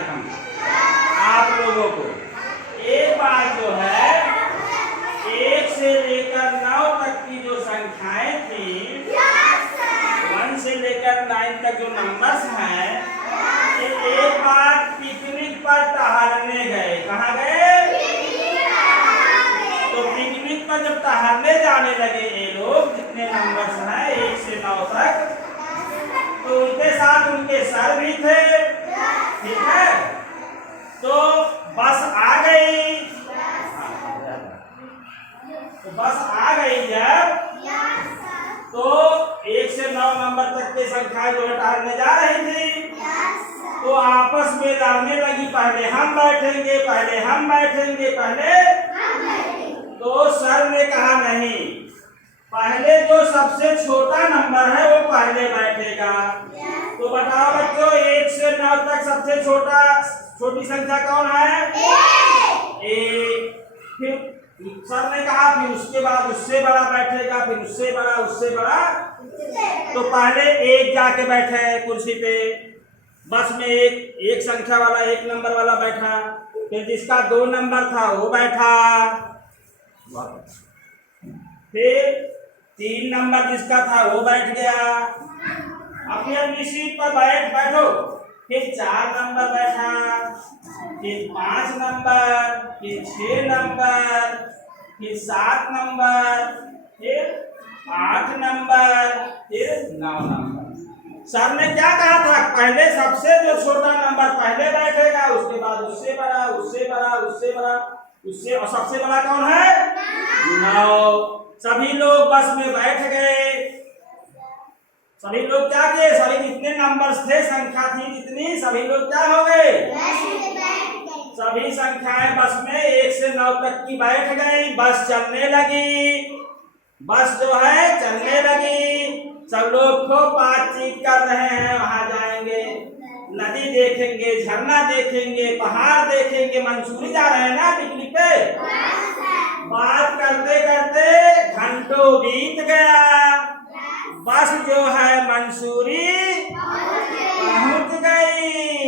आज हम आप लोगों को एक बार जो है 1 से लेकर 9 तक की जो संख्याएं थी, 1 से लेकर 9 तक जो नंबर्स हैं, एक बार पिकनिक पर टहलने गए। कहाँ गए? तो पिकनिक पर जब टहलने जाने लगे ये लोग, जितने नंबर्स हैं 1 से 9 तक, तो उनके साथ उनके सर भी थे, ठीक है। तो बस आ गई, तो बस आ गई जब, तो 1 से 9 नंबर तक की संख्या जो है टहलने जा रही थी, तो आपस में लड़ने लगी, पहले हम बैठेंगे, पहले हम बैठेंगे, पहले। तो सर ने कहा नहीं, पहले जो सबसे छोटा नंबर है वो पहले बैठेगा। तो बताओ बच्चों, 1 से 9 तक सबसे छोटी संख्या कौन है? 1। फिर सर ने कहा फिर उसके बाद उससे बड़ा बैठेगा, फिर उससे बड़ा, उससे बड़ा। तो पहले 1 जाके बैठे कुर्सी पे, बस में एक संख्या वाला, 1 नंबर वाला बैठा। फिर जिसका 2 नंबर था वो बैठा, फिर 3 नंबर जिसका था वो बैठ गया, अपनी अपनी सीट पर बैठो। फिर 4 नंबर बैठा, फिर 5 नंबर, फिर 6 नंबर, फिर 7 नंबर, फिर 8 नंबर, फिर 9 नंबर। सर ने क्या कहा था? पहले सबसे जो छोटा नंबर पहले बैठेगा, उसके बाद उससे बड़ा, उससे बड़ा, उससे बड़ा, उससे, और सबसे बड़ा कौन है? 9। सभी लोग बस में बैठ गए। सभी लोग क्या किए? सभी जितने नंबर्स थे, संख्या थी जितनी, सभी लोग क्या हो गए? सभी संख्याएं बस में 1 से 9 तक की बैठ गई। बस चलने लगी, बस जो है चलने लगी। सब लोग खूब बातचीत कर रहे हैं, वहां जाएंगे, नदी देखेंगे, झरना देखेंगे, पहाड़ देखेंगे। मंसूरी जा रहे हैं ना पिकनिक पे। बात करते करते घंटों बीत गया, बस जो है मंसूरी पहुंच गई।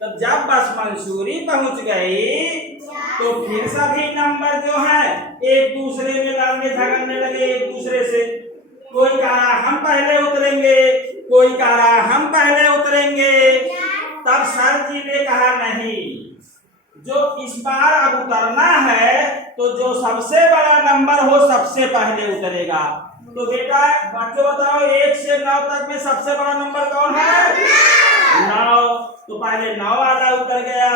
तब जब बस मंसूरी पहुंच गई, तो फिर सभी नंबर जो है एक दूसरे में लड़ने झगड़ने लगे एक दूसरे से। कोई कह रहा हम पहले उतरेंगे, कोई कह रहा हम पहले उतरेंगे। तब सर जी ने कहा नहीं, जो इस बार अब उतरना है, तो जो सबसे बड़ा नंबर हो सबसे पहले उतरेगा। तो बेटा बच्चों बताओ, 1 से 9 तक में सबसे बड़ा नंबर कौन है? 9। तो पहले 9 वाला उतर गया,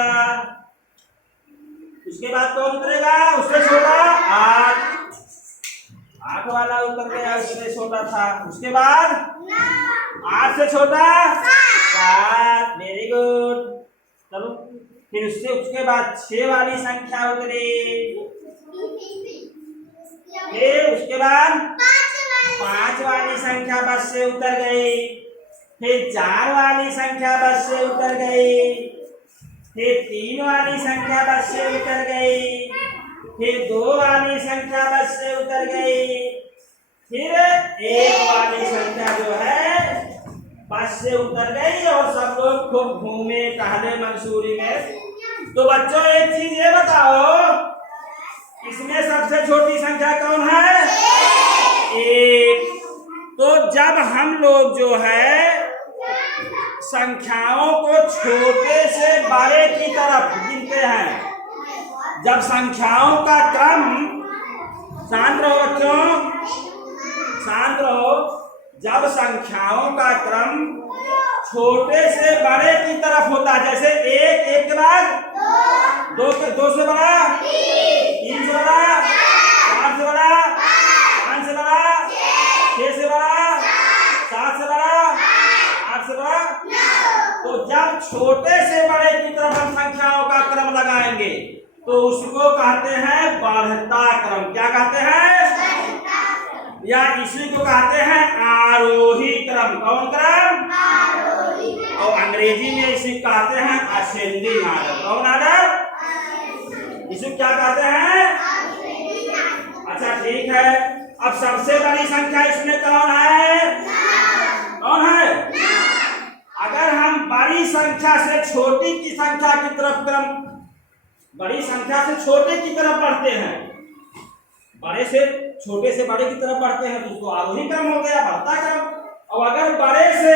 उसके बाद कौन उतरेगा? उससे छोटा 8। 8 वाला उतर गया, उससे छोटा था। उसके बाद 8 से छोटा 7। Very good. चलो फिर उसके बाद 6 वाली संख्या उतरी। फिर उसके बाद 5 वाली संख्या बस से उतर गई। फिर 4 वाली संख्या बस से उतर गई। फिर 3 वाली संख्या बस से उतर गई। फिर 2 वाली संख्या बस से उतर गई। फिर 1 वाली संख्या जो है बस से उतर गई, और सब लोग खूब घूमे टहले मंसूरी में। तो बच्चों एक चीज ये बताओ, इसमें सबसे छोटी संख्या कौन है? 1। तो जब हम लोग जो है संख्याओं को छोटे से बड़े की तरफ गिनते हैं, जब संख्याओं का क्रम, शांत रहो बच्चों, शांत रहो, जब संख्याओं का क्रम छोटे से बड़े की तरफ होता है, जैसे 1 के बाद 2 से बड़ा, 3 से बड़ा, 4 से बड़ा, 5 से बड़ा, 6 से बड़ा, 7 से बड़ा, 8 से बड़ा। तो जब छोटे से बड़े की तरफ हम संख्याओं का क्रम लगाएंगे, तो उसको कहते हैं बढ़ता क्रम। क्या कहते हैं? या इसी को कहते हैं आरोही क्रम। कौन क्रम? आरोही क्रम। और अंग्रेजी में इसी कहते हैं असेंडिंग आर्डर। कौन आर्डर? इसे क्या कहते हैं? अच्छा ठीक है। अब सबसे बड़ी संख्या इसमें कौन है? कौन है? अगर हम बड़े बड़ी संख्या से छोटी की संख्या की तरफ क्रम, बड़ी संख्या से छोटे की तरफ बढ़ते हैं, बड़े से छोटे से बड़े की तरफ बढ़ते हैं तो उसको आरोही क्रम हो गया, बढ़ता क्रम। और अगर बड़े से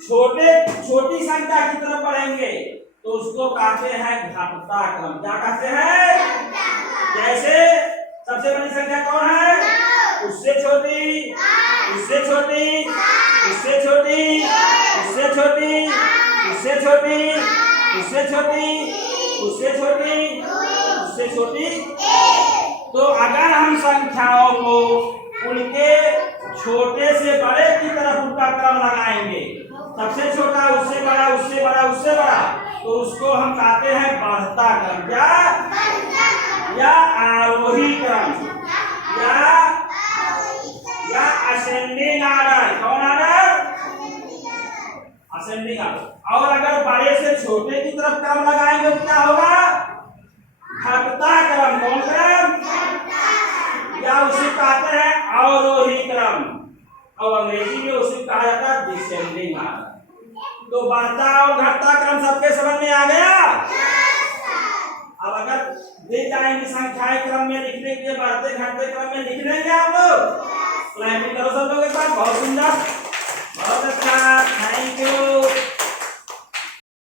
छोटी संख्या की तरफ बढ़ेंगे तो उसको कहते हैं घटता क्रम। क्या कहते हैं? जैसे सबसे बड़ी संख्या कौन है? उससे छोटी, उससे छोटी, उससे छोटी, उससे छोटी, उससे छोटी, उससे छोटी, उससे छोटी, उससे छोटी। तो अगर हम संख्याओं को उनके छोटे से बड़े की तरफ उनका क्रम लगाएंगे, सबसे छोटा उससे बड़ा, उससे बड़ा, उससे बड़ा, तो उसको हम कहते हैं बढ़ता क्रम। क्या? या आरोही क्रम, या असेंडिंग आर्डर। कौन आर्डर? Ascending order. और अगर बड़े से छोटे की तरफ क्रम लगाएंगे तो क्या होगा? घटता क्रम। कौन क्रम? या उसे कहते हैं अवरोही क्रम, और अंग्रेजी में उसे कहा जाता है डिसेंडिंग आर्डर। तो बढ़ता और घटता क्रम सबके समझ में आ गया? अब अगर दे जाएंगे संख्याएं क्रम में लिखने के लिए, बढ़ते घटते क्रम में लिख लेंगे आप लोग? क्लाइपिंग करो सब लोग एक बार। बहुत सुंदर, बहुत अच्छा, थैंक यू।